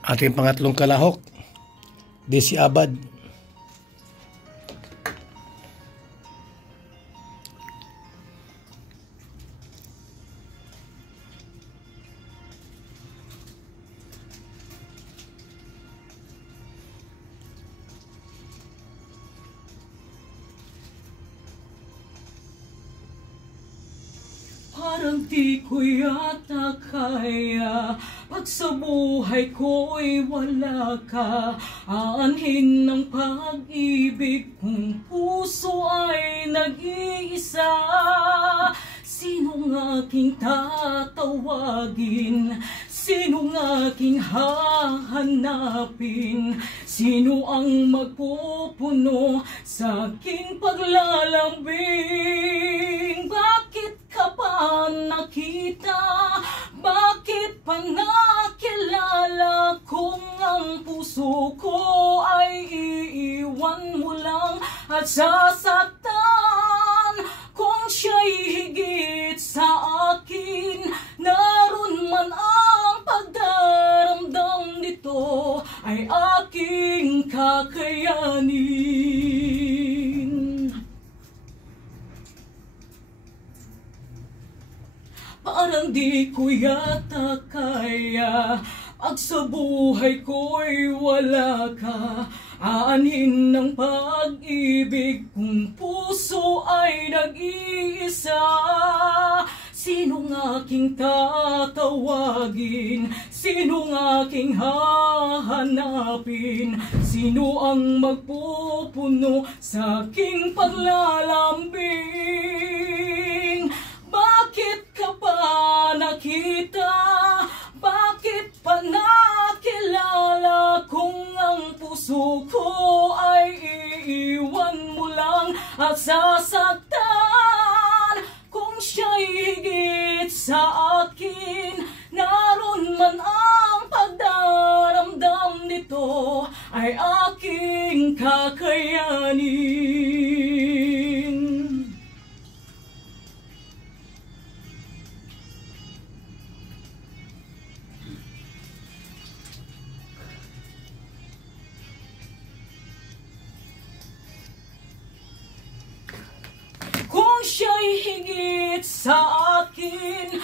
Ating pangatlong kalahok, Desi Abad. Parang di ko yata kaya, pag sa buhay ko'y wala ka. Aanhin ng pag-ibig kung puso ay nag-iisa. Sinong aking tatawagin? Sinong aking hahanapin? Sino ang magpupuno sa aking paglalambing? Bakit ka pa nakita? Bakit pa nakilala? Kung ang puso ko ay iiwan mo lang at sasaktan, kung siya'y higit sa akin, naroon man ang pagdaramdam nito ay aking kakayanin. Parang di ko yata kaya, pag sa buhay ko'y wala ka. Aanhin ng pag-ibig kung puso ay nag-iisa. Sinong aking tatawagin? Sinong aking hahanapin? Sino ang magpupuno sa aking paglalambing? Bakit ka pa nakita? Bakit pa nakilala? Kung ang puso ko ay iiwan mo lang at sasaktan, kung siya'y higit sa akin, naroon man ang pagdaramdam nito ay aking kakayanin. Kung siya'y higit sa akin,